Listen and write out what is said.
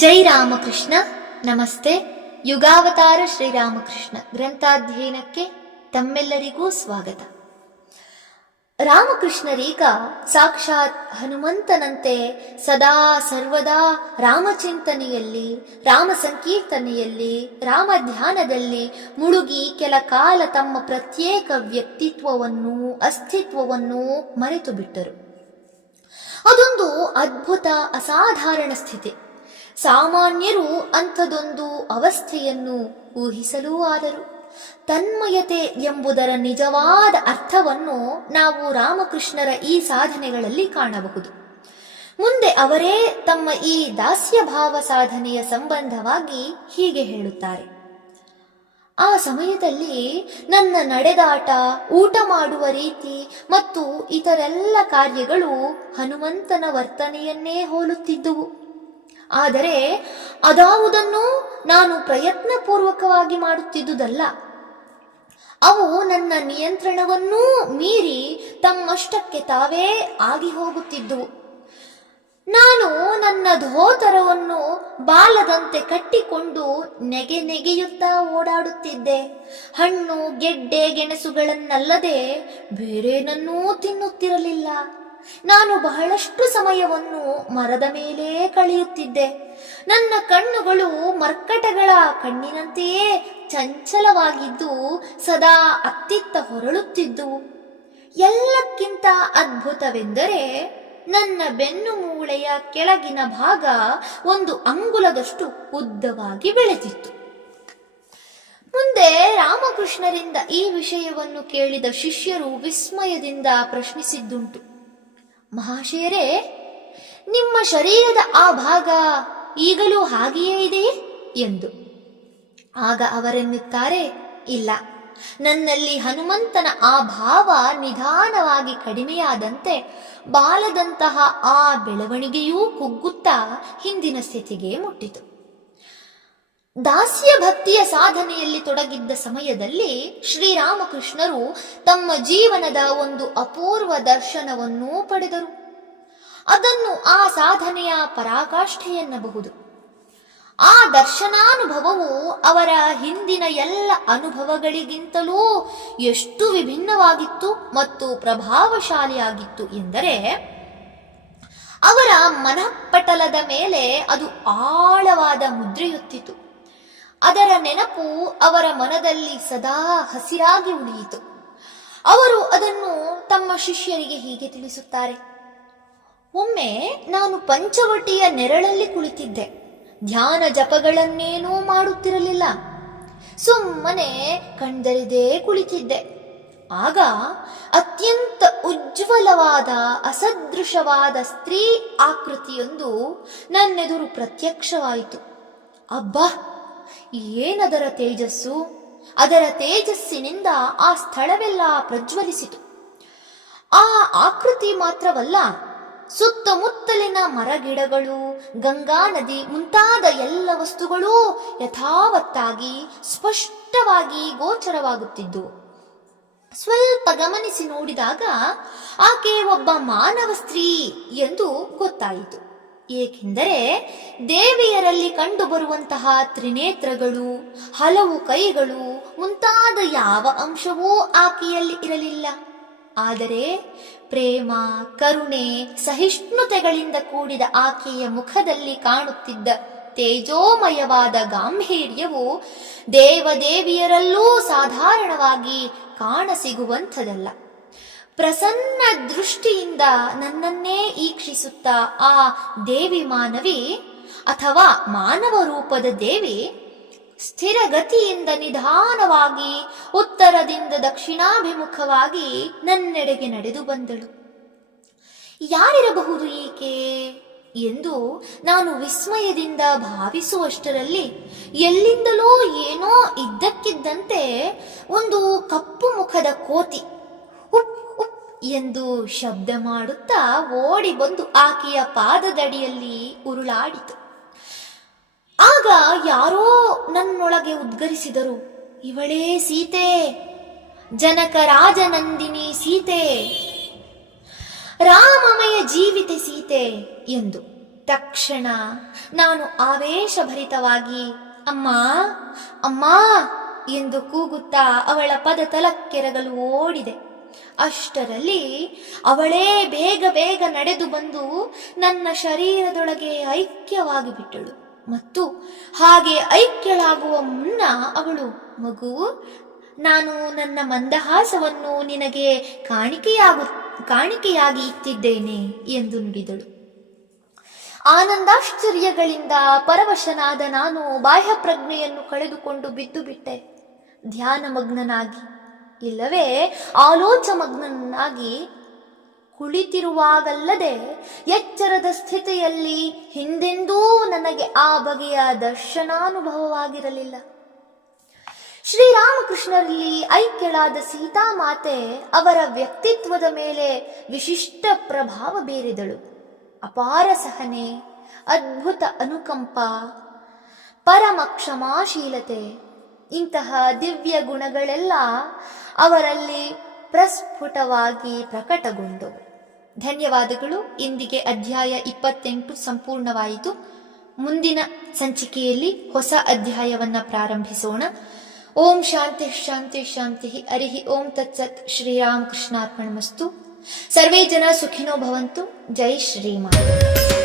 ಜೈ ರಾಮಕೃಷ್ಣ. ನಮಸ್ತೆ. ಯುಗಾವತಾರ ಶ್ರೀರಾಮಕೃಷ್ಣ ಗ್ರಂಥಾಧ್ಯಯನಕ್ಕೆ ತಮ್ಮೆಲ್ಲರಿಗೂ ಸ್ವಾಗತ. ರಾಮಕೃಷ್ಣರೀಗ ಸಾಕ್ಷಾತ್ ಹನುಮಂತನಂತೆ ಸದಾ ಸರ್ವದಾ ರಾಮಚಿಂತನೆಯಲ್ಲಿ, ರಾಮ ಸಂಕೀರ್ತನೆಯಲ್ಲಿ, ರಾಮ ಧ್ಯಾನದಲ್ಲಿ ಮುಳುಗಿ ಕೆಲ ಕಾಲ ತಮ್ಮ ಪ್ರತ್ಯೇಕ ವ್ಯಕ್ತಿತ್ವವನ್ನು, ಅಸ್ತಿತ್ವವನ್ನು ಮರೆತು ಬಿಟ್ಟರು. ಅದೊಂದು ಅದ್ಭುತ, ಅಸಾಧಾರಣ ಸ್ಥಿತಿ. ಸಾಮಾನ್ಯರು ಅಂಥದೊಂದು ಅವಸ್ಥೆಯನ್ನು ಊಹಿಸಲೂ ಆದರು. ತನ್ಮಯತೆ ಎಂಬುದರ ನಿಜವಾದ ಅರ್ಥವನ್ನು ನಾವು ರಾಮಕೃಷ್ಣರ ಈ ಸಾಧನೆಗಳಲ್ಲಿ ಕಾಣಬಹುದು. ಮುಂದೆ ಅವರೇ ತಮ್ಮ ಈ ದಾಸ್ಯಭಾವ ಸಾಧನೆಯ ಸಂಬಂಧವಾಗಿ ಹೀಗೆ ಹೇಳುತ್ತಾರೆ: ಆ ಸಮಯದಲ್ಲಿ ನನ್ನ ನಡೆದಾಟ, ಊಟ ಮಾಡುವ ರೀತಿ ಮತ್ತು ಇತರೆಲ್ಲ ಕಾರ್ಯಗಳು ಹನುಮಂತನ ವರ್ತನೆಯನ್ನೇ ಹೋಲುತ್ತಿದ್ದುವು. ಆದರೆ ಅದಾವುದನ್ನು ನಾನು ಪ್ರಯತ್ನಪೂರ್ವಕವಾಗಿ ಮಾಡುತ್ತಿದ್ದುದಲ್ಲ. ಅವು ನನ್ನ ನಿಯಂತ್ರಣವನ್ನೂ ಮೀರಿ ತಮ್ಮಷ್ಟಕ್ಕೆ ತಾವೇ ಆಗಿ ಹೋಗುತ್ತಿದ್ದುವು. ನಾನು ನನ್ನ ಧೋತರವನ್ನು ಬಾಲದಂತೆ ಕಟ್ಟಿಕೊಂಡು ನೆಗೆಯುತ್ತಾ ಓಡಾಡುತ್ತಿದ್ದೆ. ಹಣ್ಣು, ಗೆಡ್ಡೆ, ಗೆಣಸುಗಳನ್ನಲ್ಲದೆ ಬೇರೇನನ್ನೂ ತಿನ್ನುತ್ತಿರಲಿಲ್ಲ. ನಾನು ಬಹಳಷ್ಟು ಸಮಯವನ್ನು ಮರದ ಮೇಲೆ ಕಳೆಯುತ್ತಿದ್ದೆ. ನನ್ನ ಕಣ್ಣುಗಳು ಮರ್ಕಟಗಳ ಕಣ್ಣಿನಂತೆಯೇ ಚಂಚಲವಾಗಿದ್ದು ಸದಾ ಅತ್ತಿತ್ತ ಹೊರಳುತ್ತಿದ್ದುವು. ಎಲ್ಲಕ್ಕಿಂತ ಅದ್ಭುತವೆಂದರೆ ನನ್ನ ಬೆನ್ನು ಮೂಳೆಯ ಕೆಳಗಿನ ಭಾಗ 1 ಅಂಗುಲದಷ್ಟು ಉದ್ದವಾಗಿ ಬೆಳೆದಿತ್ತು. ಮುಂದೆ ರಾಮಕೃಷ್ಣರಿಂದ ಈ ವಿಷಯವನ್ನು ಕೇಳಿದ ಶಿಷ್ಯರು ವಿಸ್ಮಯದಿಂದ ಪ್ರಶ್ನಿಸಿದ್ದುಂಟು: ಮಹಾಶಯರೇ, ನಿಮ್ಮ ಶರೀರದ ಆ ಭಾಗ ಈಗಲೂ ಹಾಗೆಯೇ ಇದೆಯೇ ಎಂದು. ಆಗ ಅವರೆನ್ನುತ್ತಾರೆ: ಇಲ್ಲ, ನನ್ನಲ್ಲಿ ಹನುಮಂತನ ಆ ಭಾವ ನಿಧಾನವಾಗಿ ಕಡಿಮೆಯಾದಂತೆ ಬಾಲದಂತಹ ಆ ಬೆಳವಣಿಗೆಯೂ ಕುಗ್ಗುತ್ತಾ ಹಿಂದಿನ ಸ್ಥಿತಿಗೆ ಮುಟ್ಟಿತು. ದಾಸ್ಯ ಭಕ್ತಿಯ ಸಾಧನೆಯಲ್ಲಿ ತೊಡಗಿದ್ದ ಸಮಯದಲ್ಲಿ ಶ್ರೀರಾಮಕೃಷ್ಣರು ತಮ್ಮ ಜೀವನದ ಒಂದು ಅಪೂರ್ವ ದರ್ಶನವನ್ನೂ ಪಡೆದರು. ಅದನ್ನು ಆ ಸಾಧನೆಯ ಪರಾಕಾಷ್ಠೆಯೆನ್ನಬಹುದು. ಆ ದರ್ಶನಾನುಭವವು ಅವರ ಹಿಂದಿನ ಎಲ್ಲ ಅನುಭವಗಳಿಗಿಂತಲೂ ಎಷ್ಟು ವಿಭಿನ್ನವಾಗಿತ್ತು ಮತ್ತು ಪ್ರಭಾವಶಾಲಿಯಾಗಿತ್ತು ಎಂದರೆ, ಅವರ ಮನಃಪಟಲದ ಮೇಲೆ ಅದು ಆಳವಾದ ಮುದ್ರೆಯೊತ್ತಿತು. ಅದರ ನೆನಪು ಅವರ ಮನದಲ್ಲಿ ಸದಾ ಹಸಿರಾಗಿ ಉಳಿಯಿತು. ಅವರು ಅದನ್ನು ತಮ್ಮ ಶಿಷ್ಯರಿಗೆ ಹೀಗೆ ತಿಳಿಸುತ್ತಾರೆ: ಒಮ್ಮೆ ನಾನು ಪಂಚವಟಿಯ ನೆರಳಲ್ಲಿ ಕುಳಿತಿದ್ದೆ. ಧ್ಯಾನ ಜಪಗಳನ್ನೇನೂ ಮಾಡುತ್ತಿರಲಿಲ್ಲ. ಸುಮ್ಮನೆ ಕಣ್ದೆರೆದೇ ಕುಳಿತಿದ್ದೆ. ಆಗ ಅತ್ಯಂತ ಉಜ್ವಲವಾದ, ಅಸದೃಶವಾದ ಸ್ತ್ರೀ ಆಕೃತಿಯೊಂದು ನನ್ನೆದುರು ಪ್ರತ್ಯಕ್ಷವಾಯಿತು. ಅಬ್ಬಾ, ಏನದರ ತೇಜಸ್ಸು! ಅದರ ತೇಜಸ್ಸಿನಿಂದ ಆ ಸ್ಥಳವೆಲ್ಲ ಪ್ರಜ್ವಲಿಸಿತು. ಆ ಆಕೃತಿ ಮಾತ್ರವಲ್ಲ, ಸುತ್ತಮುತ್ತಲಿನ ಮರಗಿಡಗಳು, ಗಂಗಾ ನದಿ ಮುಂತಾದ ಎಲ್ಲ ವಸ್ತುಗಳೂ ಯಥಾವತ್ತಾಗಿ ಸ್ಪಷ್ಟವಾಗಿ ಗೋಚರವಾಗುತ್ತಿದ್ದವು. ಸ್ವಲ್ಪ ಗಮನಿಸಿ ನೋಡಿದಾಗ ಆಕೆ ಒಬ್ಬ ಮಾನವ ಸ್ತ್ರೀ ಎಂದು ಗೊತ್ತಾಯಿತು. ಏಕೆಂದರೆ ದೇವಿಯರಲ್ಲಿ ಕಂಡುಬರುವಂತಹ ತ್ರಿನೇತ್ರಗಳು, ಹಲವು ಕೈಗಳು ಮುಂತಾದ ಯಾವ ಅಂಶವೂ ಆಕೆಯಲ್ಲಿ ಇರಲಿಲ್ಲ. ಆದರೆ ಪ್ರೇಮ, ಕರುಣೆ, ಸಹಿಷ್ಣುತೆಗಳಿಂದ ಕೂಡಿದ ಆಕೆಯ ಮುಖದಲ್ಲಿ ಕಾಣುತ್ತಿದ್ದ ತೇಜೋಮಯವಾದ ಗಾಂಭೀರ್ಯವು ದೇವದೇವಿಯರಲ್ಲೂ ಸಾಧಾರಣವಾಗಿ ಕಾಣಸಿಗುವಂಥದಲ್ಲ. ಪ್ರಸನ್ನ ದೃಷ್ಟಿಯಿಂದ ನನ್ನನ್ನೇ ಈಕ್ಷಿಸುತ್ತಾ ಆ ದೇವಿ ಮಾನವಿ ಅಥವಾ ಮಾನವ ರೂಪದ ದೇವಿ ಸ್ಥಿರಗತಿಯಿಂದ ನಿಧಾನವಾಗಿ ಉತ್ತರದಿಂದ ದಕ್ಷಿಣಾಭಿಮುಖವಾಗಿ ನನ್ನೆಡೆಗೆ ನಡೆದು ಬಂದಳು. ಯಾರಿರಬಹುದು ಈಕೆ ಎಂದು ನಾನು ವಿಸ್ಮಯದಿಂದ ಭಾವಿಸುವಷ್ಟರಲ್ಲಿ ಎಲ್ಲಿಂದಲೋ ಏನೋ ಇದ್ದಕ್ಕಿದ್ದಂತೆ ಒಂದು ಕಪ್ಪು ಮುಖದ ಕೋತಿ ಉಪ್ ಉಪ್ ಎಂದು ಶಬ್ದ ಮಾಡುತ್ತಾ ಓಡಿ ಬಂದು ಆಕೆಯ ಪಾದದಡಿಯಲ್ಲಿ ಉರುಳಾಡಿತು. ಆಗ ಯಾರೋ ನನ್ನೊಳಗೆ ಉದ್ಗರಿಸಿದರು: ಇವಳೇ ಸೀತೆ, ಜನಕ ರಾಜನಂದಿನಿ ಸೀತೆ, ರಾಮಮಯ ಜೀವಿತೆ ಸೀತೆ ಎಂದು. ತಕ್ಷಣ ನಾನು ಆವೇಶಭರಿತವಾಗಿ ಅಮ್ಮ ಅಮ್ಮ ಎಂದು ಕೂಗುತ್ತಾ ಅವಳ ಪದ ತಲಕ್ಕೆರಗಲು ಓಡಿದೆ. ಅಷ್ಟರಲ್ಲಿ ಅವಳೇ ಬೇಗ ಬೇಗ ನಡೆದು ಬಂದು ನನ್ನ ಶರೀರದೊಳಗೆ ಐಕ್ಯವಾಗಿ ಬಿಟ್ಟಳು. ಮತ್ತು ಹಾಗೆ ಐಕ್ಯಳಾಗುವ ಮುನ್ನ ಅವಳು, ಮಗು, ನಾನು ನನ್ನ ಮಂದಹಾಸವನ್ನು ನಿನಗೆ ಕಾಣಿಕೆಯಾಗಿ ಇಟ್ಟಿದ್ದೇನೆ ಎಂದು ನುಡಿದಳು. ಆನಂದಾಶ್ಚರ್ಯಗಳಿಂದ ಪರವಶನಾದ ನಾನು ಬಾಹ್ಯ ಪ್ರಜ್ಞೆಯನ್ನು ಕಳೆದುಕೊಂಡು ಬಿದ್ದು ಬಿಟ್ಟೆ. ಧ್ಯಾನಮಗ್ನನಾಗಿ ಇಲ್ಲವೇ ಆಲೋಚಮಗ್ನನಾಗಿ ಕುಳಿತಿರುವಾಗಲ್ಲದೆ ಎಚ್ಚರದ ಸ್ಥಿತಿಯಲ್ಲಿ ಹಿಂದೆಂದೂ ನನಗೆ ಆ ಬಗೆಯ ದರ್ಶನಾನುಭವವಾಗಿರಲಿಲ್ಲ. ಶ್ರೀರಾಮಕೃಷ್ಣರಲ್ಲಿ ಐಕ್ಯಳಾದ ಸೀತಾಮಾತೆ ಅವರ ವ್ಯಕ್ತಿತ್ವದ ಮೇಲೆ ವಿಶಿಷ್ಟ ಪ್ರಭಾವ ಬೀರಿದಳು. ಅಪಾರ ಸಹನೆ, ಅದ್ಭುತ ಅನುಕಂಪ, ಪರಮ ಕ್ಷಮಾಶೀಲತೆ, ಇಂತಹ ದಿವ್ಯ ಗುಣಗಳೆಲ್ಲ ಅವರಲ್ಲಿ ಪ್ರಸ್ಫುಟವಾಗಿ ಪ್ರಕಟಗೊಂಡವು. ಧನ್ಯವಾದಗಳು. ಇಂದಿಗೆ ಅಧ್ಯಾಯ 28 ಸಂಪೂರ್ಣವಾಯಿತು. ಮುಂದಿನ ಸಂಚಿಕೆಯಲ್ಲಿ ಹೊಸ ಅಧ್ಯಾಯವನ್ನ ಪ್ರಾರಂಭಿಸೋಣ. ಓಂ ಶಾಂತಿ ಶಾಂತಿ ಶಾಂತಿ. ಹರಿ ಓಂ ತತ್ಸತ್. ಶ್ರೀರಾಮಕೃಷ್ಣಾರ್ಪಣಮಸ್ತು. ಸರ್ವೇ ಜನ ಸುಖಿನೋ ಭವಂತು. ಜೈ ಶ್ರೀಮಾನ್.